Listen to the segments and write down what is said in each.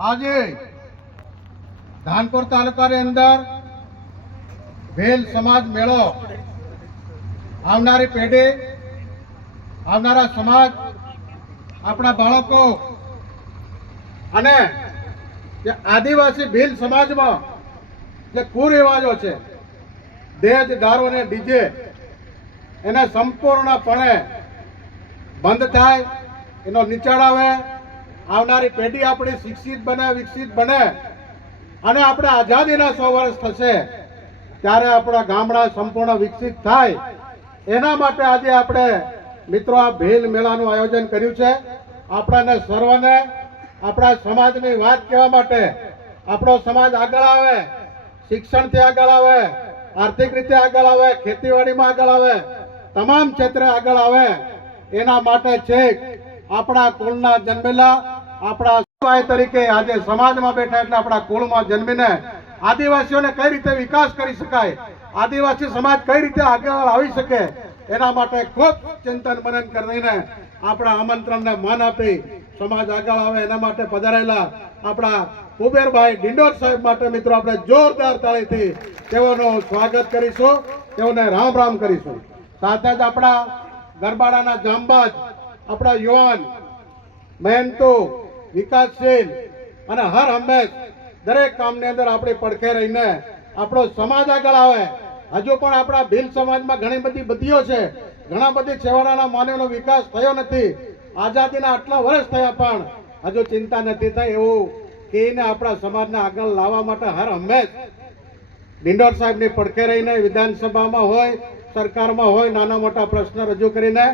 આજે ધાનપુર તાલુકાની અંદર ભેલ સમાજ મેળો આવનારી પેઢી, આવનારા સમાજ, આપણા બાળકો અને જે આદિવાસી ભીલ સમાજમાં જે કુરિવાજો છે દેજ દારૂ અને ડીજે, એને સંપૂર્ણપણે બંધ થાય, એનો નીચાણ આવે, આવનારી પેઢી આપણી શિક્ષિત બને, વિકસિત બને અને આપણે આઝાદીના સો વર્ષ થશે ત્યારે આપણા ગામડા સંપૂર્ણ વિકસિત થાય. એના માટે આજે આપણે મિત્રો આ ભેલ મેળાનું આયોજન કર્યું છે. આપણાને સર્વને, આપણા સમાજની વાત કહેવા માટે આપણો સમાજ આગળ આવે, શિક્ષણથી આગળ આવે, આર્થિક રીતે આગળ આવે, ખેતીવાડીમાં આગળ આવે, તમામ ક્ષેત્રે આગળ આવે. એના માટે છે આપણા કુળના જન્મેલા, આપણા સહાય તરીકે આજે સમાજમાં બેઠા એટલે આપણા કુળમાં જન્મીને આદિવાસીઓને કઈ રીતે વિકાસ કરી શકાય, આદિવાસી સમાજ કઈ રીતે આગળ આવી શકે, એના માટે ખૂબ ચિંતન મનન કરીને આપણા આમંત્રણને માન આપી સમાજ આગળ આવે, એના માટે પધારેલા આપણા કુબેરભાઈ ડિંડોર સાહેબ માટે મિત્રો આપણે જોરદાર તાળીથી તેઓનું સ્વાગત કરીશું, તેઓને રામ રામ કરીશું. સાથે જ આપણા ગરબાડાના જાંબાજ આપણા યુવાન મહેનતો વિકાસશીલ અને હર હંમેશ દરેક કામની અંદર આપણે પડખે રહીને આપણો સમાજ આગળ આવે. હજુ પણ આપણા ભીલ સમાજમાં ઘણી બધી બધીઓ છે. ઘણા બધી છેવાડાના માનવનો વિકાસ થયો નથી. આઝાદીના આટલા વર્ષ થયા પણ હજુ ચિંતા નથી થઈ એવું કહીને આપણા સમાજને આગળ લાવવા માટે હર હંમેશ ડિંડોર સાહેબની પડખે રહીને વિધાનસભામાં હોય સરકારમાં હોય, નાના મોટા પ્રશ્ન રજૂ કરીને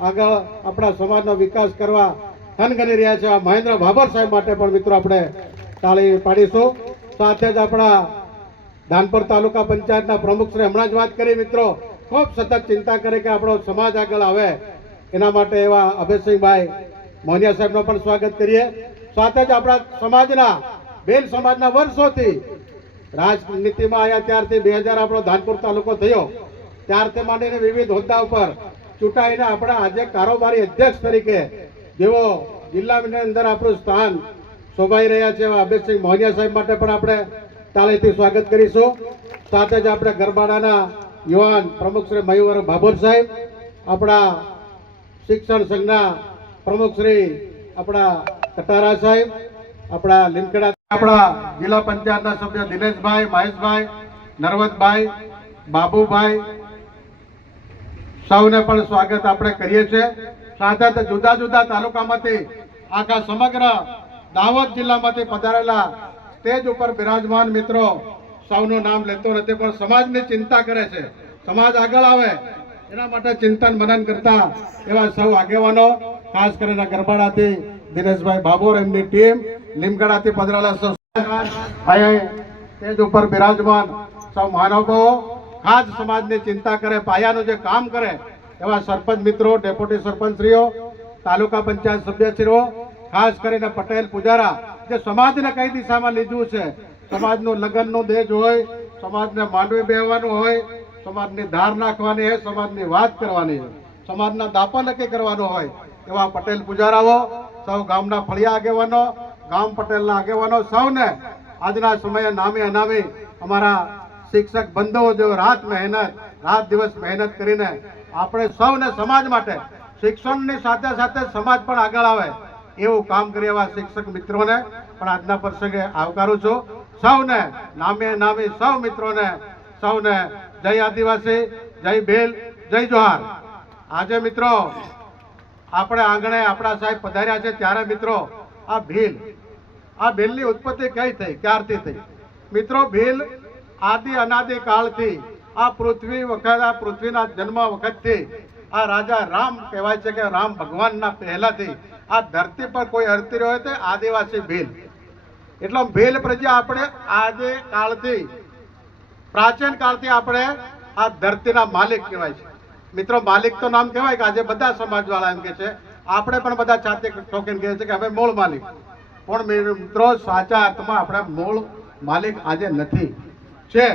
આગળ આપણા સમાજનો વિકાસ કરવા થનગની રહ્યા છે. આ મહેન્દ્ર ભાભર સાહેબ માટે પણ મિત્રો આપણે તાળી પાડીશું. સાથે જ આપણા ધાનપુર તાલુકા પંચાયતના પ્રમુખશ્રી હમણાં જ વાત કરી, મિત્રો. ખૂબ સતત ચિંતા કરે કે આપણો સમાજ આગળ આવે. એના માટે એવા અભયસિંહભાઈ મોનિયા સાહેબનો પણ સ્વાગત કરીએ. સાથે જ આપણા સમાજના, બેન સમાજના વર્ષોથી રાજનીતિમાં આવ્યા ત્યારથી બે હજાર આપણો ધાનપુર તાલુકો થયો. ત્યારથી માંડીને વિવિધ હોદ્દા ઉપર ચૂંટાઈને આપણા આજે કારોબારી અધ્યક્ષ તરીકે જેઓ જિલ્લાની અંદર આપણું સ્થાન શોભાઈ રહ્યા છે એવા અભયસિંહ મોહનિયા સાહેબ માટે પણ આપણે તાળીથી સ્વાગત કરીશું. સાથે જ આપણે ગરબાડાના યુવાન પ્રમુખ શ્રી મયુર ભાભોર સાહેબ, આપણા શિક્ષણ સંઘના પ્રમુખ શ્રી આપણા કટારા સાહેબ, આપણા લીમખેડા આપણા જિલ્લા પંચાયતના સભ્ય દિનેશભાઈ, મહેશભાઈ નરવતભાઈ બાબુભાઈ સૌને પણ સ્વાગત આપણે કરીએ છીએ. સાથે જુદા જુદા તાલુકામાંથી આખા સમગ્ર દાહોદ જિલ્લામાંથી પધારેલા સ્ટેજ ઉપર બિરાજમાન મિત્રો સૌનું નામ લેતો નથી, પણ સમાજની ચિંતા કરે છે. સમાજ આગળ આવે, એના માટે ચિંતન મનન કરતા એવા સૌ આગેવાનો, ખાસ કરીને ગરબાડાથી દિનેશભાઈ બાબોર એમની ટીમ, લીમગડાથી પધરાલા સૌ અહીં સ્ટેજ ઉપર બિરાજમાન સૌ મહાનુભાવો ખાસ સમાજની ચિંતા કરે, પાયાનું જે કામ કરે, એવા સરપંચ મિત્રો, ડેપ્યુટી સરપંચશ્રીઓ, તાલુકા પંચાયત સભ્યશ્રીઓ, ખાસ કરીને પટેલ પુજારા, જે સમાજને કઈ દિશામાં લીધું છે? સમાજનું લગ્નનું દેજ હોય, સમાજને માંડવી બેહવાનું હોય, સમાજની ધાર નાખવાની હોય, સમાજની વાત કરવાની હોય, સમાજના દાપા નક્કી કરવાનું હોય, એવા પટેલ પુજારાઓ, સૌ ગામના ફળિયા આગેવાનો, ગામ પટેલના આગેવાનો સૌને આજના સમયે નામે અનામી અમારા શિક્ષક બંધુઓ જો રાત મહેનત, રાત દિવસ મહેનત કરીને આપણે સૌને સમાજ માટે, શિક્ષણની સાથે સાથે સમાજ પણ આગળ આવે એવું કામ કરી એવા શિક્ષક મિત્રોને પણ આજના પ્રસંગે આવકારું છું. સૌને, નામે નામી સૌ મિત્રોને, સૌને જય આદિવાસી, જય ભીલ, જય જોહાર. આજે મિત્રો, આપણે આંગણે આપણા સાહેબ પધાર્યા છે ત્યારે મિત્રો, આ ભીલ, આ ભીલની ઉત્પત્તિ કઈ થઈ? ક્યારથી થઈ? મિત્રો, ભીલ આદિ અનાદિ કાળથી, આ પૃથ્વી વખત, આ પૃથ્વીના જન્મ વખતથી આ રાજા રામ કહેવાય છે કે રામ ભગવાનના પહેલાથી આ ધરતી પર કોઈ હરતી રહ્યો હોય તો આદિવાસી ભીલ. એટલે ભીલ પ્રજા આપણે આજે કાળથી, પ્રાચીન કાળથી આપણે આ ધરતીના માલિક કહેવાય છે. મિત્રો, માલિક તો નામ કહેવાય કે આજે બધા સમાજવાળા એમ કે છે. આપણે પણ બધા છાતી ઠોકીને કહે છે કે અમે મૂળ માલિક. પણ મિત્રો, સાચા અર્થમાં આપણા મૂળ માલિક આજે નથી. છે.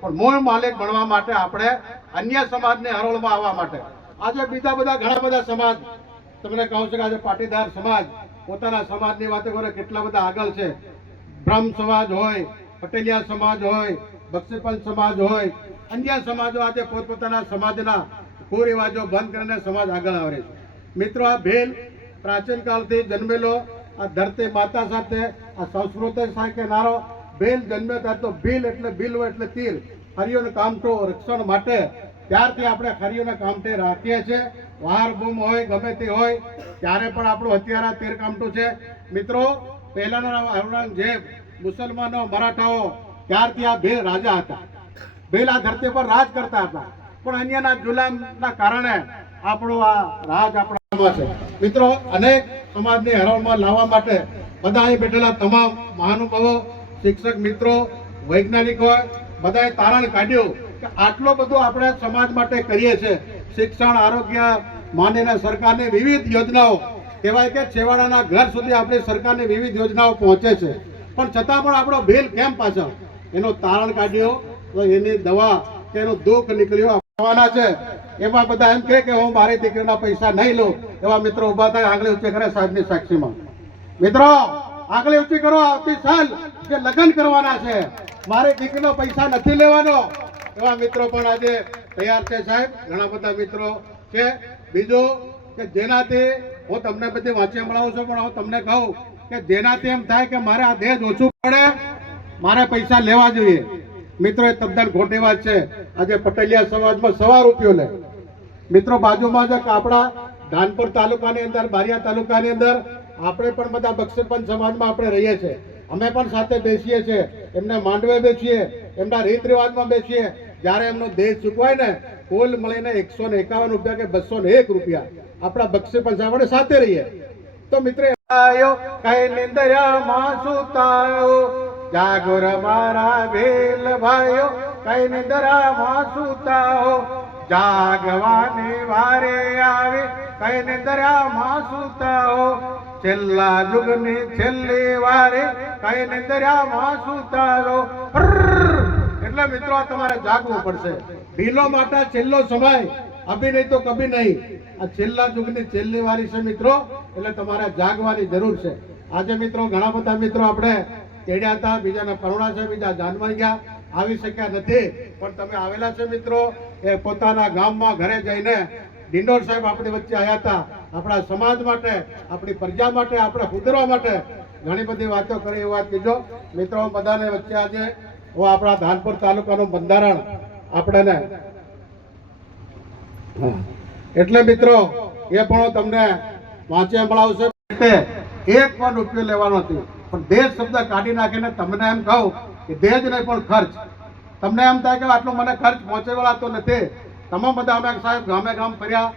પણ મૂળ માલિક બનવા માટે આપણે અન્ય સમાજને હરોળમાં આવવા માટે. આજે બીજા બધા ઘણા બધા સમાજ, તમને કહું છું કે આજે પાટીદાર સમાજ, પોતાના સમાજની વાતો કરે કેટલા બધા આગળ છે. બ્રહ્મ સમાજ હોય, પટેલિયા સમાજ હોય, બક્ષીપંચ સમાજ હોય, અન્ય સમાજો આજે પોતપોતાના સમાજના કુરિવાજો બંધ કરીને સમાજ આગળ આવે છે. મિત્રો, આ ભેલ પ્રાચીન કાળથી જન્મેલો આ ધરતી માતા સાથે, આ સંસ્કૃતિ સાથે નારો ભેલ જન્મ્યો ત્યારે તો ભીલ એટલે ભીલ એટલે તીર હરિયોને કામઠો રક્ષણ માટે. ત્યારથી આપણે હરિયોને કામઠે રાખીએ છીએ. વાર બૂમ હોય, ગમે તે હોય, ત્યારે પણ આપણું હત્યારા તીર કામઠું છે. મિત્રો, પહેલાના ઔરંગઝેબ મુસલમાનો, મરાઠાઓ, ત્યારથી આ ભેલ રાજા હતા. ભીલ આ ધરતી પર રાજ કરતા હતા. પણ અન્યના જુલામના કારણે આપણો આ રાજ આપણામાં છે. મિત્રો, અનેક સમાજની હરોળમાં લાવવા માટે બધા અહીં બેઠેલા તમામ મહાનુભાવો શિક્ષક મિત્રો, વૈજ્ઞાનિકો બધાએ તારણ કાઢ્યું કે આટલો બધો આપણે સમાજ માટે કરીએ છીએ. શિક્ષણ, આરોગ્ય માનીને સરકારની વિવિધ યોજનાઓ, કહેવાય કે છેવાડાના ઘર સુધી આપણી સરકારની વિવિધ યોજનાઓ પહોંચે છે. પણ છતાં પણ આપણો બિલ કેમ પાછળ? એનો તારણ કાઢ્યો, તો એની દવા કે એનું દુઃખ નીકળ્યો આપવાના છે. એમાં બધા એમ કહે કે હું મારી દીકરીના પૈસા નહીં લઉં. એવા મિત્રો ઊભા થાય, આંગળી ઊંચી કરે સાહેબની સાક્ષીમાં. મિત્રો આંગળી ઊંચી કરો, આવતી સાલ, કે લગ્ન કરવાના છે. મારે દીકરીનો પૈસા નથી લેવાનો. એવા મિત્રો પણ આજે તૈયાર છે સાહેબ. ઘણા બધા મિત્રો છે. બીજું કે જેનાથી હું તમને બધી વાંચી સંભળાવું છું, પણ હું તમને કહું કે જેનાથી એમ થાય કે મારે આ દેજ ઓછું પડે, મારે પૈસા લેવા જોઈએ. મિત્રો એ તદ્દન ખોટી વાત છે. આજે પટેલિયા સમાજમાં સવા રૂપિયો લે. મિત્રો બાજુમાં જ આપણા ધાનપુર તાલુકાની અંદર, બારિયા તાલુકાની અંદર આપણે પણ બધા બક્ષીપંચ સમાજમાં આપણે રહીએ છીએ. અમે પણ સાથે બેસીએ છીએ. એમને માંડવે બેસીએ, એમના રીત રિવાજમાં બેસીએ. જ્યારે એમનો દેશ ચૂકવાય ને, કુલ મળીને એકસો ને એકાવન રૂપિયા કે બસો ને એક રૂપિયા આપણા બક્ષીપંચ આપણે સાથે રહીએ. તો મિત્ર સુતાયો જાગોર મારા ભેલ ભાઈઓ, કઈ નિંદરામાં સુતાઓ જાગવાની વારે આવે, કઈ નિંદરામાં સુતાઓ છેલ્લા જુગની છેલ્લી વારે કઈ નિંદર્યામાં સુતારો એટલે મિત્રો તમારે જાગવું પડશે. ઢીલો માટે છેલ્લો સમય. અભી નહીં તો કભી નહીં. આ છેલ્લા જુગની છેલ્લી વારી છે મિત્રો, એટલે તમારે જાગવાની જરૂર છે. આજે મિત્રો ઘણા બધા મિત્રો આપણે તેડ્યા હતા, બીજાને કરુણા છે, બીજા જાનમાં ગયા. આવી શક્યા નથી. પણ તમે આવેલા છે મિત્રો, એ પોતાના ગામમાં ઘરે જઈને ડિંડોર સાહેબ આપણી વચ્ચે આવ્યા હતા. આપણા સમાજ માટે, આપણી પ્રજા માટે, આપણે સુધરવા માટે ઘણી બધી વાતો કરી એ વાત કીધો. મિત્રો બધાને વચ્ચે આજે, હું આપણા ધાનપુર તાલુકાનું બંધારણ આપણને એટલે મિત્રો, એ પણ તમને વાંચી સંભળાવશે એટલે એક પણ રૂપિયો લેવાનો નથી. પણ દેશ શબ્દ કાઢી નાખીને તમને એમ કહું કે દેજ નહીં પણ ખર્ચ. તમને એમ થાય કે આટલો મને ખર્ચ પહોંચે વળાતો નથી. તમામ બધા અમે સાહેબ ગામે ગામ ફર્યા,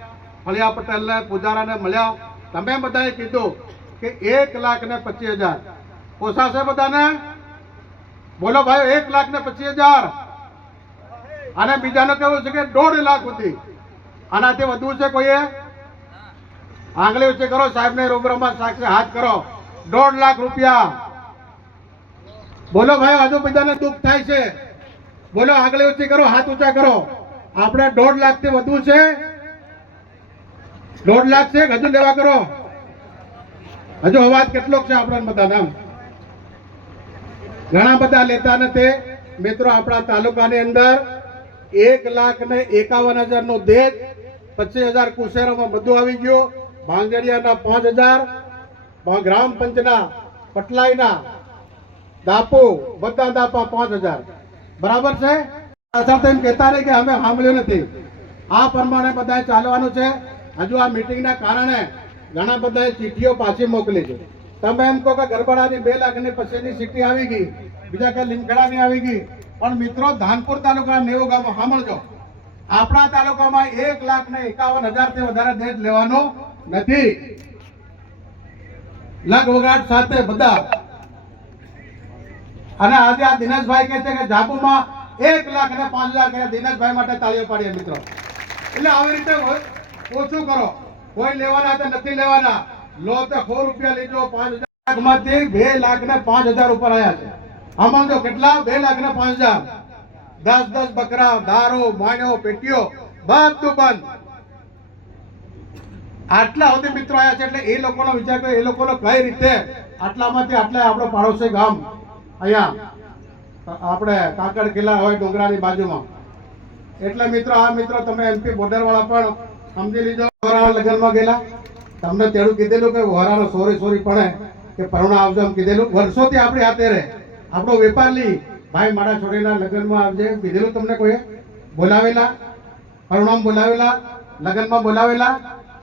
ફળિયા પટેલને, પૂજારાને મળ્યા. તમે બધાએ કીધું કે એક લાખ ને પચીસ હજાર. પોસાશે બધાને? બોલો ભાઈ એક લાખ ને પચીસ હજાર. અને બીજાને કેવું છે કે દોઢ લાખ સુધી. આનાથી વધુ છે કોઈએ? આંગળી ઊંચી કરો, સાહેબને રૂબરૂમાં સાક્ષી હાથ કરો. દોઢ લાખ રૂપિયા. બોલો ભાઈ હજુ બીજાને દુઃખ થાય છે. બોલો, આંગળી ઊંચી કરો, હાથ ઊંચા કરો. આપણે દોઢ લાખથી વધુ છે. દોઢ લાખ છે. હજુ લેવા કરો. હજુ અવાજ કેટલો છે આપણા બધા નામ ઘણા બધા લેતા નથી. મિત્રો, આપણા તાલુકાની અંદર એક લાખ ને એકાવન હજાર નો દેજ પચીસ હજાર કુશેરોમાં બધું આવી ગયું. ભાંગડિયાના પાંચ હજાર ગ્રામ પંચના પટલાઈના દાપો બધા દાપા પાંચ હજાર. બરાબર છે? પાછળ એમ કહેતા રહી કે અમે સાંભળ્યું નથી. આ પ્રમાણે બધાએ ચાલવાનું છે. હજુ આ મિટિંગના કારણે ઘણા બધાએ ચીઠીઓ પાછી મોકલી છે. તમે એમ કહો કે ગરબડાની બે લાખની પછીની ચીઠી આવી ગઈ, બીજા કે લીમખેડાની આવી ગઈ. પણ મિત્રો, ધાનપુર તાલુકાના નેવું ગામો સાંભળજો. આપણા તાલુકામાં એક લાખ ને એકાવન હજારથી વધારે દેશ લેવાનો નથી. લગવગાટ સાથે બધા. અને આજે આ દિનેશભાઈ કહે છે કે જાપુમાં એક લાખ અને પાંચ લાખ દિનેશભાઈ માટે તાળીઓ પાડીએ મિત્રો. એટલે આવી રીતે ઓછું કરો. કોઈ લેવાના તો નથી લેવાના. લો તો સો રૂપિયા લીધો, પાંચ હજારમાંથી બે લાખ ને પાંચ હજાર ઉપર આવ્યા છે. આમાં તો કેટલા? બે લાખ ને પાંચ હજાર. દસ દસ બકરા, દારૂ માણ્યો પેટીઓ બધું બંધ. આટલા સુધી મિત્રો આવ્યા છે એટલે એ લોકોનો વિચાર કર્યો, એ લોકોનો કઈ રીતે આટલામાંથી આટલા આપણો પાડોશી ગામ અહીંયા આપણે કાકડ કિલ્લા હોય ડુંગરાની બાજુમાં. એટલે મિત્રો, આ મિત્રો તમે એમપી બોર્ડર વાળા પણ સમજી લીધો વરાણા લગ્નમાં ગયેલા. તમને તેડું કીધેલું કે વરાણો સોરી સોરી પડે કે પરુણા આવજો એમ કીધેલું. વર્ષોથી આપણી હાથે રહે. આપણો વેપારી ભાઈ મારા છોડીના લગ્નમાં આવજે કીધેલું તમને કોઈ બોલાવેલા? પરુણામ બોલાવેલા? લગ્નમાં બોલાવેલા?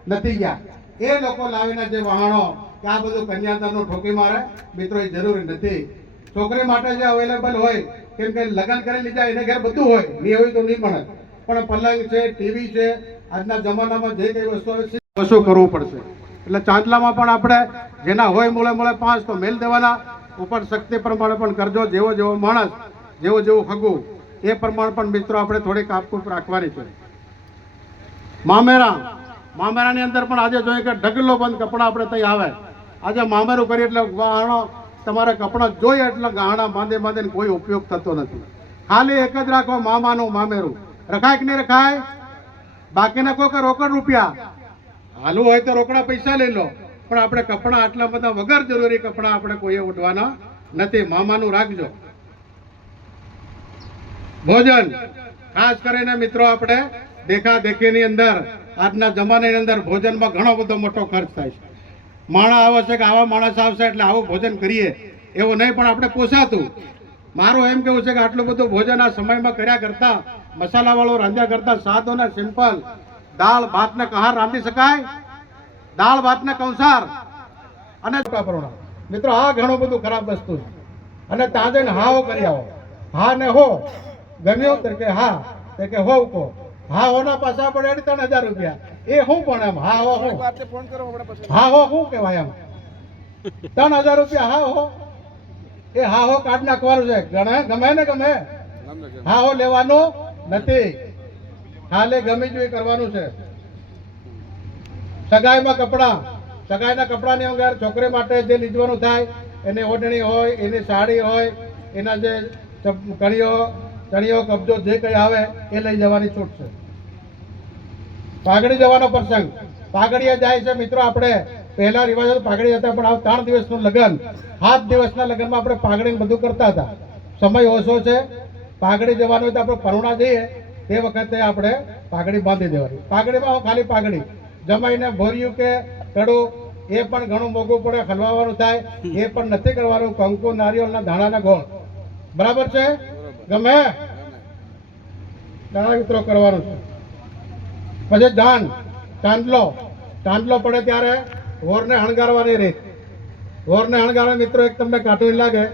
નથી ગયા. એ લોકો લાવીને જે વહાણો કે આ બધું કન્યાદાનનું ઠોકી મારે, મિત્રો, એ જરૂરી નથી. છોકરી માટે જે અવેલેબલ હોય, કેમ કે લગ્ન કરી લીધા, એને ઘેર બધું હોય નહીં હોય તો નહીં મળે પણ પલંગ છે ટીવી છે, આજના જમાનામાં જે કઈ વસ્તુ હોય છે કરવું પડશે. એટલે ચાંદલામાં પણ આપણે જેના હોય મૂળે મૂળે પાંચ, તો મેલ દેવાના. ઉપર શક્તિ પ્રમાણે પણ કરજો, જેવો જેવો માણસ, જેવો જેવું હગું, એ પ્રમાણે પણ મિત્રો આપણે થોડીક આપકૂપ રાખવાની છે. મામેરા, મામેરાની અંદર પણ આજે જોઈએ કે ઢગલો બંધ કપડાં આપણે ત્યાં આવે. આજે મામેરું કરીએ એટલે ગહાણો તમારે કપડાં જોઈએ એટલે ગાહણા બાંધે બાંધીને કોઈ ઉપયોગ થતો નથી. ખાલી એક જ રાખો મામાનું મામેરું. રખાય કે નહીં રખાય? બાકીના કોઈ કે રોકડ રૂપિયા? હાલું, હોય તો રોકડા પૈસા લઈ લો. પણ આપણે કપડાં આટલા બધા વગર જરૂરી કપડાં આપણે કોઈએ ઉઠવાના નથી. મામાનું રાખજો. ભોજન, ખાસ કરીને મિત્રો આપણે દેખા દેખીની અંદર, આજના જમાનાની અંદર ભોજનમાં ઘણો બધો મોટો ખર્ચ થાય છે. માણસ આવે છે કે આવા માણસ આવશે એટલે આવું ભોજન કરીએ, એવું નહીં, પણ આપણે પોસાતું. મારું એમ કેવું છે કે આટલું બધું ભોજન આ સમયમાં કર્યા કરતા, મસાલાવાળું રાંધ્યા કરતા સાદો ને સિમ્પલ. દાળ ભાત ને કહાર રાંધી શકાય? દાળ ભાત ને કંસાર. અને મિત્રો, આ ઘણું બધું ખરાબ વસ્તુ છે. અને તાજે હાઓ કરી આવો. હા ને હો. ગમ્યો કે હા, તો કે હો કો હા હોના પાછા પડે ત્રણ હજાર રૂપિયા. એ શું પણ એમ હા હો હું. હા હો શું કહેવાય એમ. ત્રણ હજાર રૂપિયા હા હો. એ હા હો કાઢ નાખવાનું છે. ગણે ગમે ને ગમે. હા હો લેવાનો નથી. હાલે ગમી જોઈએ કરવાનું છે. સગાઈમાં કપડાં. સગાઈના કપડાની અંદર છોકરી માટે જે લીધવાનું થાય એની ઓઢણી હોય એની સાડી હોય એના જે કણીઓ ચણીઓ કબજો જે કંઈ આવે એ લઈ જવાની છૂટ છે. પાઘડી જવાનો પ્રસંગ. પાઘડીએ જાય છે મિત્રો આપણે પહેલા રિવાજ હતો પાઘડી હતા પણ આ ત્રણ દિવસનું લગ્ન સાત દિવસના લગ્નમાં આપણે પાઘડીને બધું કરતા હતા. સમય ઓછો છે પાઘડી જવાનું હોય તો આપણે પરુણા જઈએ તે વખતે આપણે પાઘડી બાંધી દેવાની. પાઘડીમાં ખાલી પાઘડી. જમાઈને ભર્યું કે કડું એ પણ ઘણું મોંઘું પડે હલવાવાનું થાય એ પણ નથી કરવાનું કંકુ નારિયેળના ધાણાના ગોળ. બરાબર છે? ગમે. દાણા મિત્રો કરવાનું છે. પછી દાન ચાંદલો. ચાંદલો પડે ત્યારે વોરને હણગારવાની રીત. વોરને હણગારવા મિત્રો એક તમને કાટું લાગે.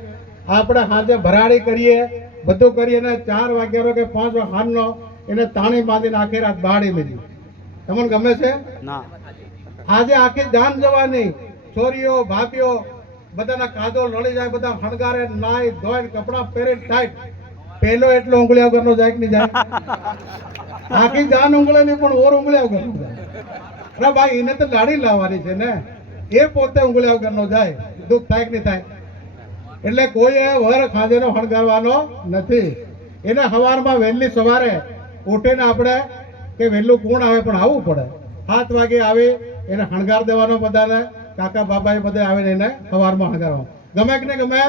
આપણે સાંજે ભરાડી કરીએ બધું કરીએ ને ચાર વાગ્યાનો કે પાંચ હાનનો એને તાણી બાંધીને આખી રાત બહાડી લીધી. તમને ગમે છે? ના. આજે આખી જાન જવાની. છોરીઓ ભાભીઓ બધાના કાદો લડી જાય બધા હણગારે નાઈ ધોઈ કપડાં પહેરી ટાઈટ પહેલો એટલો ઉંગળ્યા વગરનો જાય કે નહીં જાય આખી જાન ઉંગળે નહીં પણ ઓર ઉંગળ્યા વગરનો જાય. ભાઈ, એને તો લાડી લાવવાની છે ને. એ પોતે ઉંગળ્યા વગરનો જાય. દુઃખ થાય કે નહીં થાય? એટલે કોઈ એ વર ખાંજેનો હણગારવાનો નથી. એને સવારમાં વહેલી સવારે ઉઠીને આપણે કે વહેલું કોણ આવે પણ આવવું પડે. સાત વાગે આવે એને હણગાર દેવાનો બધાને. કાકા બાબા એ બધા આવીને એને સવારમાં હણગારવાનું. ગમે કે નહીં ગમે,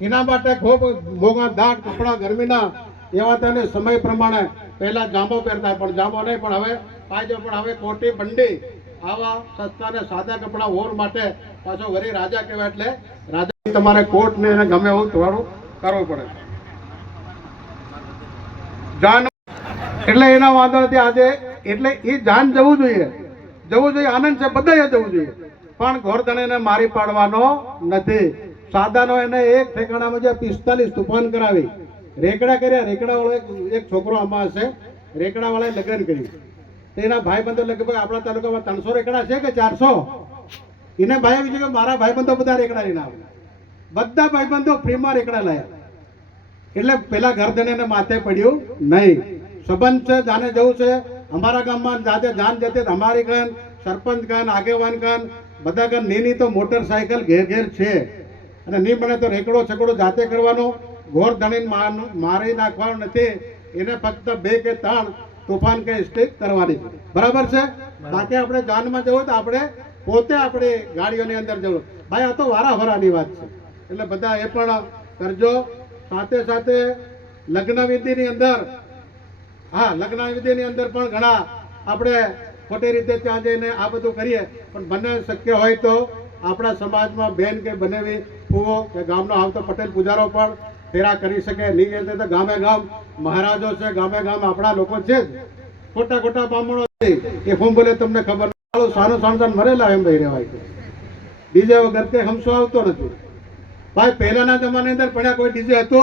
એના માટે ખૂબ મોંઘા દાટ કપડાં, ગરમીના એવા તેને સમય પ્રમાણે પહેલા જાંબો પહેરતા પણ જાંબો નહીં, પણ હવે પાયજો પણ હવે કોટી બંડી આવા સસ્તા ને સાદા કપડા ઓર માટે પાછો વરી રાજા કહેવાય એટલે રાજા તમારે કોટ ને ગમે એવું થોડું કરવું પડે જાન એટલે એના વાંધો નથી આજે એટલે એ જાન જવું જોઈએ. જવું જોઈએ, આનંદ છે, બધાએ જવું જોઈએ. પણ ગોરધણ એને મારી પાડવાનો નથી. સાદાનો એને એક ઠેકાણામાં જે પિસ્તાલીસ તુફાન કરાવી રેકડા કર્યા રેકડા વાળો એક- છોકરો આમાં હશે. રેકડા વાળાએ લગ્ન કર્યું. તો એના ભાઈબંધો લગભગ આપણા તાલુકામાં ત્રણસો રેકડા છે કે ચારસો? એને ભાઈ આવી કે મારા ભાઈબંધો બધા રેકડા લઈને આવે બધા ભાઈબંધો ફ્રીમાં રેકડા લાયા. એટલે પેલા ગરદન એને માથે પડ્યું, નહીં. સંબંધ છે, જાને જવું છે. અમારા ગામમાં જાતે જાન જતે અમારી ગન સરપંચ ગન આગેવાન ગન બધા ગન નીની તો મોટરસાયકલ ઘેર ઘેર છે. અને નહીં બને તો રેકડો છકડો જાતે કરવાનો. ઘોર ધણીને માર- મારી નાખવાનું નથી. એને ફક્ત બે કે ત્રણ તોફાન કે સ્ટેજ કરવાની છે. બરાબર છે? બાકી આપણે જાનમાં જવું તો આપણે પોતે આપણે ગાડીઓની અંદર જવું. ભાઈ આ તો વારાફરાની વાત છે. એટલે બધા એ પણ કરજો. સાથે સાથે લગ્ન વિધિની અંદર હા લગ્ન વિધિની અંદર પણ ઘણા આપણે ખોટી રીતે ત્યાં જઈને આ બધું કરીએ. પણ બંને શક્ય હોય તો આપણા સમાજમાં બેન કે બનેવી ફૂવો કે ગામનો આવતો પટેલ પૂજારો પણ ફેરા કરી શકે, નહીં એ તો ગામે ગામ મહારાજો છે, ગામે ગામ આપણા લોકો છે ખોટા ખોટા બ્રાહ્મણો. એ ફોન બોલે તમને ખબર સાનો સાણસાન મરેલા એમ ભાઈ રહેવાય ડીજે વગર કે હમસો આવતો નથી. ભાઈ, પહેલાના જમાના અંદર પડ્યા કોઈ ડીજે હતો?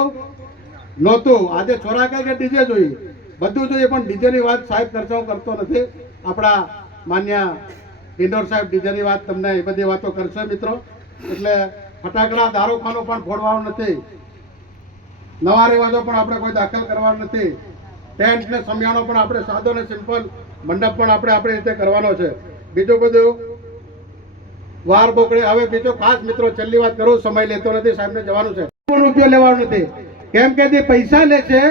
નહોતું. આજે છોરા કે ડીજે જોઈએ. બધું જોઈએ, પણ ડીજેની વાત સાહેબ હું કરતો નથી. આપણા માન્ય ઇન્દોર સાહેબ ડીજેની વાત તમને એ બધી વાતો કરશે મિત્રો. એટલે ફટાકડા દારૂખાનું પણ ફોડવાનું નથી. નવા રિવાજો પણ આપણે કોઈ દાખલ કરવાનો નથી. ટેન્ટ ને સમિયાણો પણ આપણે સાદો ને સિમ્પલ મંડપ પણ આપણે આપણી રીતે કરવાનો છે. બીજું બધું, વાર બોકડે હવે બીજો ખાસ મિત્રો છેલ્લી વાત કરું, સમય લેતો નથી, સાહેબને જવાનું છે. રૂપિયો લેવાનો નથી. કેમ કે જે પૈસા લે છે,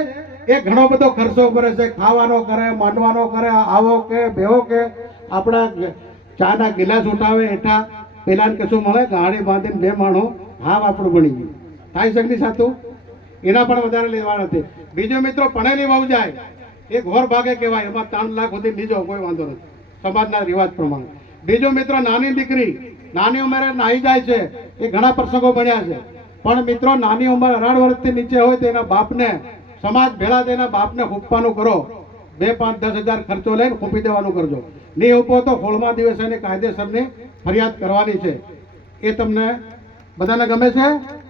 એ ઘણો બધો ખર્ચો કરે છે. ખાવાનો કરે, માંડવાનો કરે, આવો કે ભેવો કે, આપણા ચાના ગિલાસ ઉઠાવે હેઠા, પેલાને કશું મળે, ગાડી બાંધીને બે માણો, હાવ આપણું બની ગયું. થાય શકે નહીં સાતું એના પણ વધારે લેવા નથી બીજો મિત્રો પણેલી વહુ જાય એ ઘોર ભાગે કહેવાય. એમાં ત્રણ લાખ સુધી બીજો કોઈ વાંધો નથી. સમાજના રિવાજ પ્રમાણે. બીજો મિત્રો નાની દીકરી. નાની ઉંમરે નાહી જાય છે. એ ઘણા પ્રસંગો બન્યા છે. પણ મિત્રો, નાની ઉંમર અઢાર વર્ષથી નીચે હોય તો એના બાપને, સમાજ ભેળા તેના બાપને ખૂંપવાનું કરો. બે, પાંચ, દસ હજાર ખર્ચો લઈને ખૂંપી દેવાનું કરજો. નહીં ઉપો તો હોળમાં દિવસે કાયદેસરની ફરિયાદ કરવાની છે. એ તમને બધાને ગમે છે?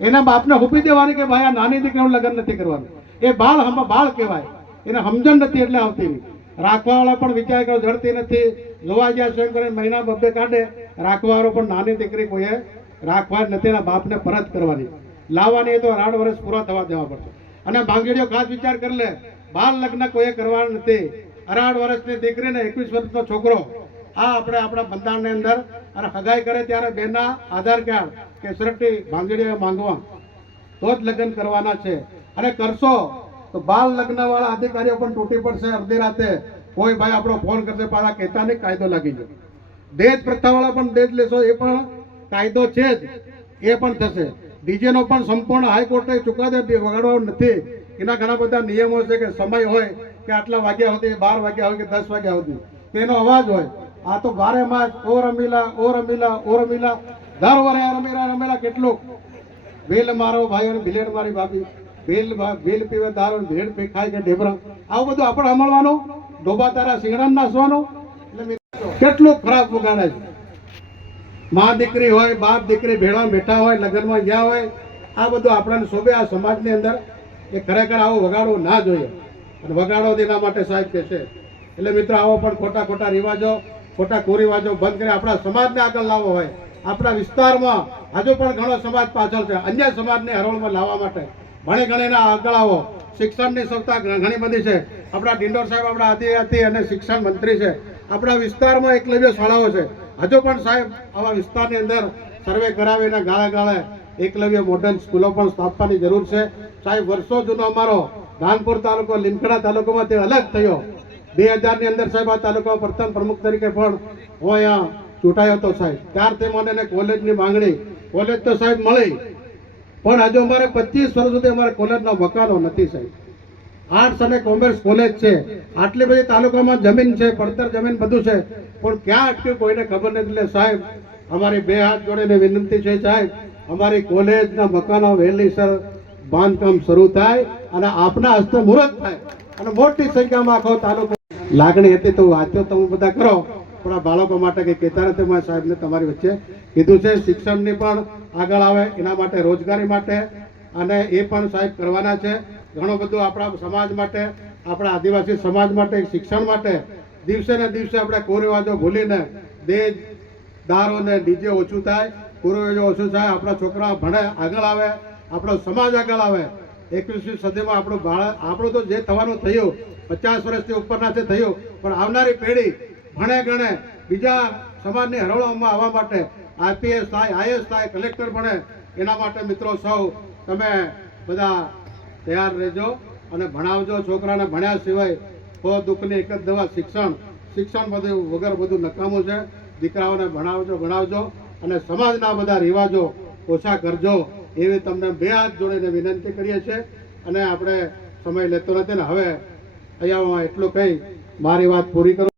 એના બાપને હુપી દેવાની કે ભાઈ આ નાની દીકરીનું લગ્ન નથી કરવાનું. એ બાળ બાળ કહેવાય. એને સમજણ નથી એટલે આવતી રાખવાવાળા પણ વિચાર કરો જડતી નથી. જોવા ગયા સ્વયં કરીને મહિના બબે કાઢે. રાખવાવાળો પણ નાની દીકરી કોઈએ રાખવા નથી એના બાપને પરત કરવાની. લાવવાની એ તો અઢાર વર્ષ પૂરા થવા દેવા પડશે. અને ભાંગીડીઓ ખાસ વિચાર કરી લે. બાળ લગ્ન કોઈએ કરવાનું નથી. અઢાર વર્ષની દીકરીને એકવીસ વર્ષનો છોકરો. આ આપણે આપણા બંધારણની અંદર અને હગાઈ કરે ત્યારે બેના આધાર કાર્ડ કે સરટી ભાંગડીઓ માંગવા. તો જ લગ્ન કરવાના છે. અને કરશો તો બાલ લગ્ન વાળા અધિકારીઓ પણ તૂટી પડશે અડધી રાતે. કોઈ ભાઈ આપણો ફોન કરશે, પાછા કહેતા નહીં કાયદો લાગી જાય દેજ પ્રથાવાળા પણ દેજ લેશો, એ પણ કાયદો છે જ. એ પણ થશે. ડીજેનો પણ સંપૂર્ણ હાઈકોર્ટે ચુકાદો વગાડવાનો નથી. એના ઘણા બધા નિયમો છે કે સમય હોય કે આટલા વાગ્યા સુધી, બાર વાગ્યા હોય કે દસ વાગ્યા સુધી. તેનો અવાજ હોય. આ તો બારે માસ, ઓ રમીલા ઓ રમીલા ઓ રમીલા. દર વરે આ રમેલા રમેલા, કેટલું? વેલ મારો ભાઈ અને ભીલેડ મારી ભાભી. વેલ ભા- પીવે દારૂ ભેડ પી ખાય કે ઢેબરા. આવું બધું આપણે સાંભળવાનું ડોબા તારા સિંગડા નાસવાનું? એટલે કેટલું ખરાબ વગાડે છે. માં દીકરી હોય, બાપ દીકરી ભેળા બેઠા હોય, લગ્નમાં ગયા હોય, આ બધું આપણને શોભે, આ સમાજની અંદર એ ખરેખર આવું વગાડવું ના જોઈએ. અને વગાડો તેના માટે સાહેબ કે છે. એટલે મિત્રો, આવો પણ ખોટા ખોટા રિવાજો ખોટા કુરિવાજો બંધ કરી આપણા સમાજને આગળ લાવવો હોય. આપણા વિસ્તારમાં હજુ પણ ઘણો સમાજ પાછળ છે. અન્ય સમાજને હરોળમાં લાવવા માટે ભણે ગણીને આગળ આવો શિક્ષણની સંસ્થા ઘણી બધી છે. આપણા ડિંડોર સાહેબ આપણા આદિજાતિ અને શિક્ષણ મંત્રી છે. આપણા વિસ્તારમાં એકલવ્ય શાળાઓ છે. હજુ પણ સાહેબ આવા વિસ્તારની અંદર સર્વે કરાવીને ગાળે ગાળે એકલવ્ય મોડલ સ્કૂલો પણ સ્થાપવાની જરૂર છે. સાહેબ, વર્ષો જૂનો અમારો ધાનપુર તાલુકો, લીમખેડા તાલુકામાં તે અલગ થયો. બે હજારની અંદર સાહેબ, આ તાલુકા પ્રથમ પ્રમુખ તરીકે પણ હું અહીંયા ચૂંટાયો હતો સાહેબ. ત્યારથી મને એને કોલેજની માંગણી, કોલેજ તો સાહેબ મળી, પણ હજુ અમારે પચીસ વર્ષ સુધી અમારે કોલેજનો વકાલો નથી સાહેબ. આર્ટ્સ અને કોમર્સ કોલેજ છે. આટલી બધી તાલુકામાં જમીન છે, પડતર જમીન બધું છે. પણ ક્યાં અટક્યું કોઈને ખબર નથી. એટલે સાહેબ, અમારી બે હાથ જોડીને વિનંતી છે સાહેબ, અમારી કોલેજના મકાનો વહેલીસર બાંધકામ શરૂ થાય અને આપના હસ્તે મુહૂર્ત થાય અને મોટી સંખ્યામાં આખો તાલુકો લાગણી હતી તો વાંચો તમે બધા કરો. પણ આ બાળકો માટે કંઈ કહેતા નથી. મારા સાહેબને તમારી વચ્ચે કીધું છે, શિક્ષણની પણ આગળ આવે, એના માટે રોજગારી માટે. અને એ પણ સાહેબ કરવાના છે. ઘણું બધું આપણા સમાજ માટે, આપણા આદિવાસી સમાજ માટે શિક્ષણ માટે. દિવસે ને દિવસે આપણે કુરિવાજો ભૂલીને દેજ દારૂ ને ડીજે ઓછું થાય, કુરિવાજો ઓછું થાય, આપણા છોકરા ભણે આગળ આવે, આપણો સમાજ આગળ આવે. એકવીસમી સદીમાં આપણું બાળક આપણું તો જે થવાનું થયું પચાસ વર્ષથી ઉપરના તે થયું. પણ આવનારી પેઢી ભણે ગણે બીજા સમાજની હરોળમાં આવવા માટે આઈપીએસ થાય, આઈએસ થાય, કલેક્ટર બને એના માટે મિત્રો સૌ તમે બધા તૈયાર રહેજો અને ભણાવજો. છોકરાને ભણ્યા સિવાય હો દુઃખની એક જ દવા, શિક્ષણ. શિક્ષણ બધું વગર બધું નકામું છે. દીકરાઓને ભણાવજો ભણાવજો અને સમાજના બધા રિવાજો ઓછા કરજો. એવી તમને બે હાથ જોડીને વિનંતી કરીએ છીએ અને આપણે સમય લેતો નથી ને હવે અહીંયા હું એટલું કહી મારી વાત પૂરી કરું.